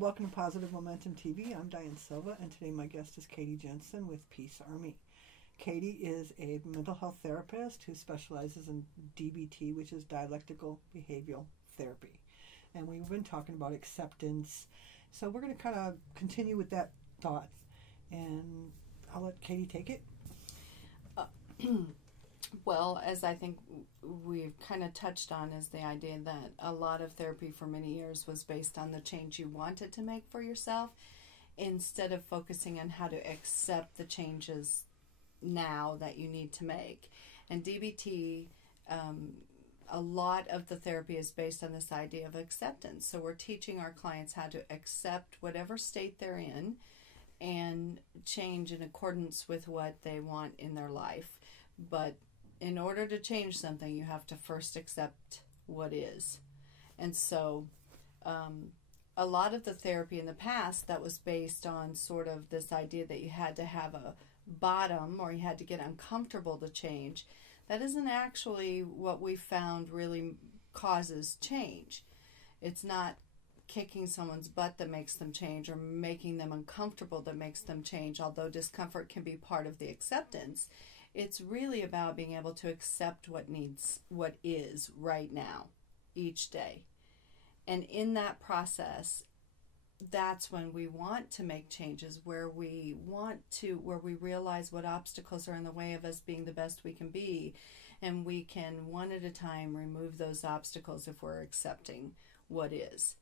welcome to Positive Momentum TV. I'm Diane Silva, and today my guest is Katie Jensen with Peace Army. Katie is a mental health therapist who specializes in DBT, which is dialectical behavioral therapy. And we've been talking about acceptance. So we're going to kind of continue with that thought. And I'll let Katie take it. Well, as I think we've kind of touched on, is the idea that a lot of therapy for many years was based on the change you wanted to make for yourself instead of focusing on how to accept the changes now that you need to make. And DBT, a lot of the therapy is based on this idea of acceptance. So we're teaching our clients how to accept whatever state they're in and change in accordance with what they want in their life. But in order to change something, you have to first accept what is. And so a lot of the therapy in the past that was based on sort of this idea that you had to have a bottom or you had to get uncomfortable to change, that isn't actually what we found really causes change. It's not kicking someone's butt that makes them change or making them uncomfortable that makes them change, although discomfort can be part of the acceptance. It's really about being able to accept what is right now, each day. And in that process, that's when we want to make changes, where we realize what obstacles are in the way of us being the best we can be. And we can, one at a time, remove those obstacles if we're accepting what is.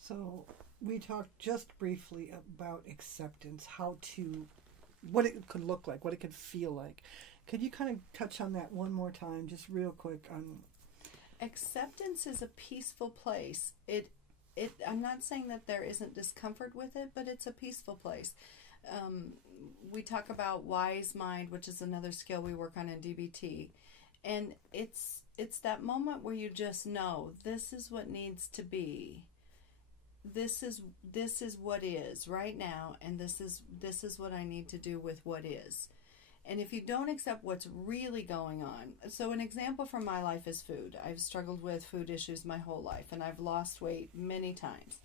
So we talked just briefly about acceptance, what it could look like, what it could feel like. Could you kind of touch on that one more time, just real quick? Acceptance is a peaceful place. I'm not saying that there isn't discomfort with it, but it's a peaceful place. We talk about wise mind, which is another skill we work on in DBT. And it's that moment where you just know this is what needs to be. This is what is right now, and this is what I need to do with what is. And if you don't accept what's really going on, so an example from my life is food. I've struggled with food issues my whole life, and I've lost weight many times.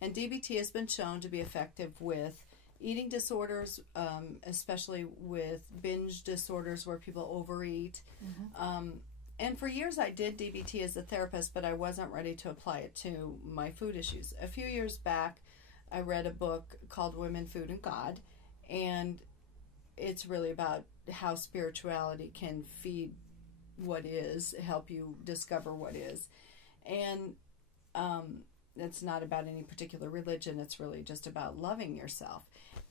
And DBT has been shown to be effective with eating disorders, especially with binge disorders where people overeat. Mm-hmm. And for years I did DBT as a therapist, but I wasn't ready to apply it to my food issues. A few years back, I read a book called Women, Food, and God, and it's really about how spirituality can feed what is, help you discover what is. And it's not about any particular religion, it's really just about loving yourself.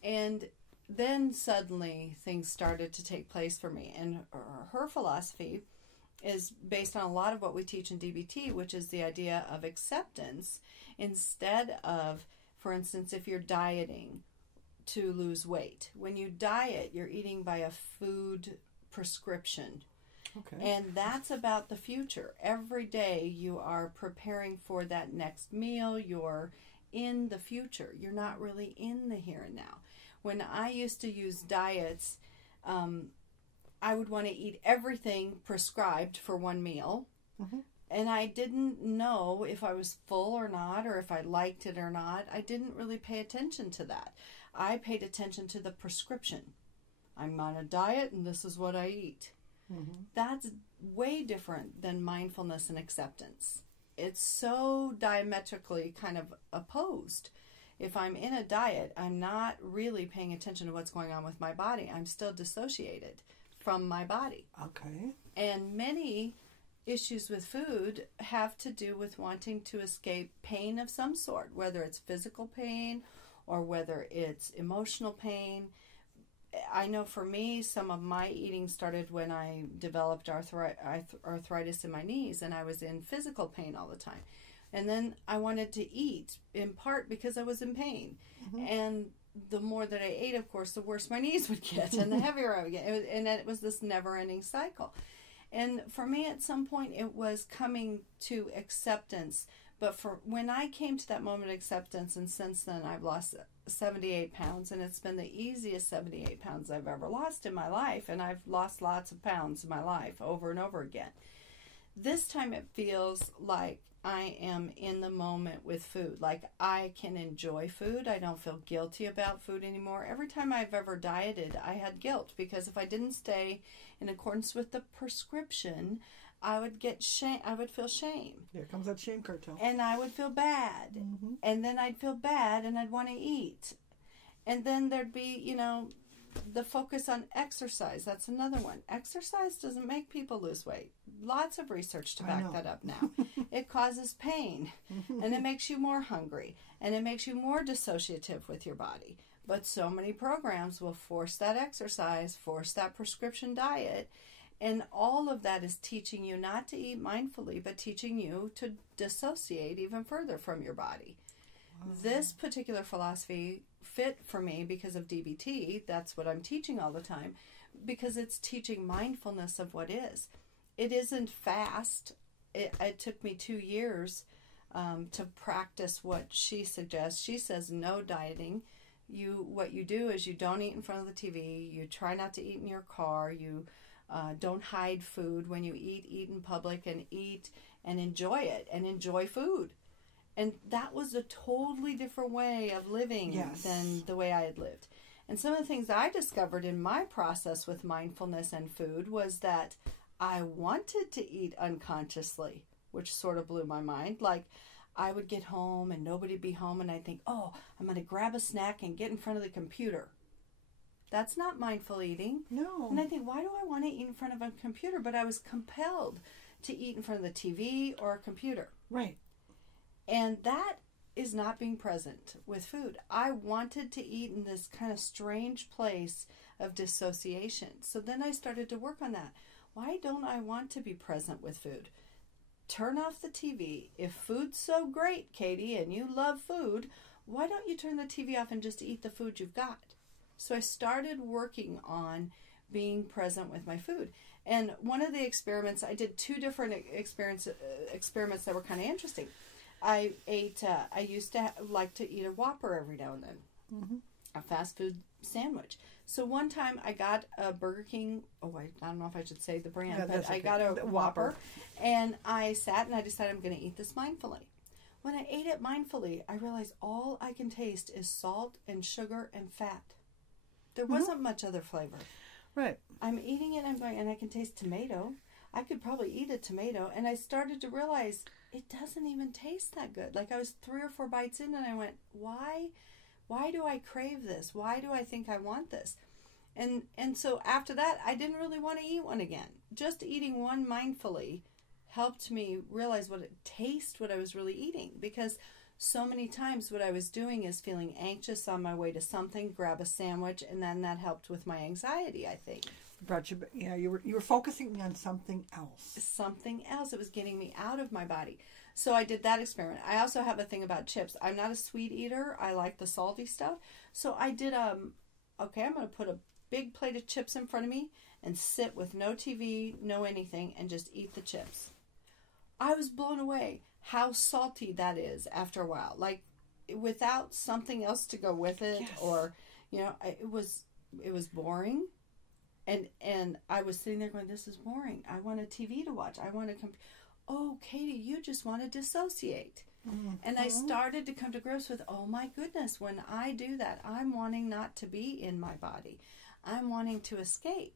And then suddenly things started to take place for me, and her philosophy is based on a lot of what we teach in DBT, which is the idea of acceptance instead of, for instance, if you're dieting to lose weight. When you diet, you're eating by a food prescription. Okay. And that's about the future. Every day you are preparing for that next meal. You're in the future. You're not really in the here and now. When I used to use diets, I would want to eat everything prescribed for one meal. Mm-hmm. And I didn't know if I was full or not, or if I liked it or not. I didn't really pay attention to that. I paid attention to the prescription. I'm on a diet and this is what I eat. Mm-hmm. That's way different than mindfulness and acceptance. It's so diametrically kind of opposed. If I'm in a diet, I'm not really paying attention to what's going on with my body. I'm still dissociated from my body. Okay. And many issues with food have to do with wanting to escape pain of some sort, whether it's physical pain or whether it's emotional pain. I know for me, some of my eating started when I developed arthritis in my knees, and I was in physical pain all the time. And then I wanted to eat, in part because I was in pain. Mm-hmm. And the more that I ate, of course, the worse my knees would get and the heavier I would get. And it was this never-ending cycle. And for me, at some point, it was coming to acceptance. But for when I came to that moment of acceptance, and since then I've lost 78 pounds, and it's been the easiest 78 pounds I've ever lost in my life. And I've lost lots of pounds in my life over and over again. This time it feels like I am in the moment with food. Like, I can enjoy food. I don't feel guilty about food anymore. Every time I've ever dieted, I had guilt, because if I didn't stay in accordance with the prescription, I would get shame. I would feel shame. There comes that shame cartel. And I would feel bad. Mm-hmm. And then I'd feel bad and I'd want to eat. And then there'd be, the focus on exercise. That's another one. Exercise doesn't make people lose weight. Lots of research to back that up now. It causes pain, and it makes you more hungry, and it makes you more dissociative with your body. But so many programs will force that exercise, force that prescription diet, and all of that is teaching you not to eat mindfully, but teaching you to dissociate even further from your body. Wow. This particular philosophy fit for me because of DBT. That's what I'm teaching all the time, because it's teaching mindfulness of what is. It isn't fast. It took me 2 years to practice what she suggests. She says no dieting. What you do is you don't eat in front of the TV. You try not to eat in your car. You don't hide food. When you eat in public, and eat and enjoy it, and enjoy food. And that was a totally different way of living than the way I had lived. And some of the things I discovered in my process with mindfulness and food was that I wanted to eat unconsciously, which sort of blew my mind. Like, I would get home and nobody'd be home, and I'd think, oh, I'm going to grab a snack and get in front of the computer. That's not mindful eating. No. And I think, why do I want to eat in front of a computer? But I was compelled to eat in front of the TV or a computer. Right. And that is not being present with food. I wanted to eat in this kind of strange place of dissociation. So then I started to work on that. Why don't I want to be present with food? Turn off the TV. If food's so great, Katie, and you love food, why don't you turn the TV off and just eat the food you've got? So I started working on being present with my food. And one of the experiments, I did 2 different experiments that were kind of interesting. I used to like to eat a Whopper every now and then, a fast food sandwich. So one time I got a Burger King, I don't know if I should say the brand, but I got a Whopper, and I sat and I decided I'm going to eat this mindfully. When I ate it mindfully, I realized all I can taste is salt and sugar and fat. There wasn't much other flavor. Right. I'm eating it, and I can taste tomato. I could probably eat a tomato, and I started to realize it doesn't even taste that good. Like, I was 3 or 4 bites in, and I went, why do I crave this? Why do I think I want this? And so after that, I didn't really want to eat one again. Just eating one mindfully helped me realize what I was really eating, because so many times what I was doing is feeling anxious on my way to something, grab a sandwich, and then that helped with my anxiety, I think. You were focusing on something else. Something else. It was getting me out of my body. So I did that experiment. I also have a thing about chips. I'm not a sweet eater. I like the salty stuff. So I did, I'm going to put a big plate of chips in front of me and sit with no TV, no anything, and just eat the chips. I was blown away how salty that is after a while. Like, without something else to go with it, or, it was boring. And I was sitting there going, this is boring. I want a TV to watch. I want to oh, Katie, you just want to dissociate. Mm-hmm. And I started to come to grips with, oh my goodness, when I do that, I'm wanting not to be in my body. I'm wanting to escape.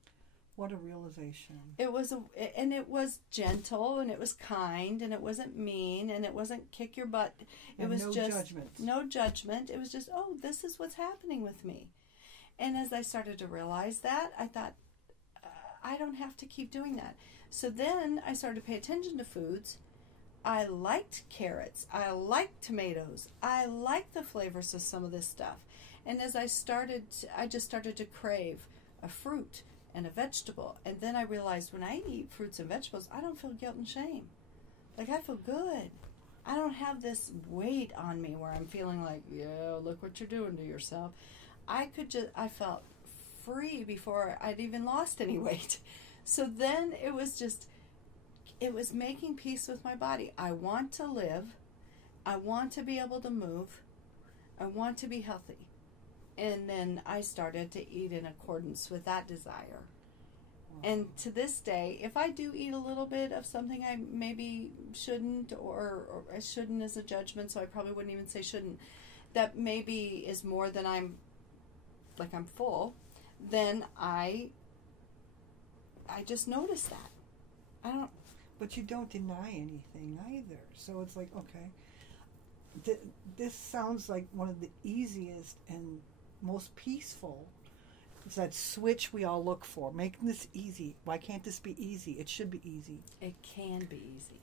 What a realization. It was gentle, and it was kind, and it wasn't mean, and it wasn't kick your butt. It was no just judgment. No judgment. It was just, oh, this is what's happening with me. And as I started to realize that, I thought, I don't have to keep doing that. So then I started to pay attention to foods. I liked carrots. I liked tomatoes. I liked the flavors of some of this stuff. And as I just started to crave a fruit and a vegetable. And then I realized when I eat fruits and vegetables, I don't feel guilt and shame. Like, I feel good. I don't have this weight on me where I'm feeling like, yeah, look what you're doing to yourself. I felt free before I'd even lost any weight. So then it was making peace with my body. I want to live. I want to be able to move. I want to be healthy. And then I started to eat in accordance with that desire. And to this day, if I do eat a little bit of something I maybe shouldn't, or I shouldn't as a judgment, so I probably wouldn't even say shouldn't, that maybe is more than I'm full, then I just notice that. I don't. But you don't deny anything either. So it's like, okay, this sounds like one of the easiest and most peaceful. It's that switch we all look for. Making this easy. Why can't this be easy? It should be easy. It can be easy.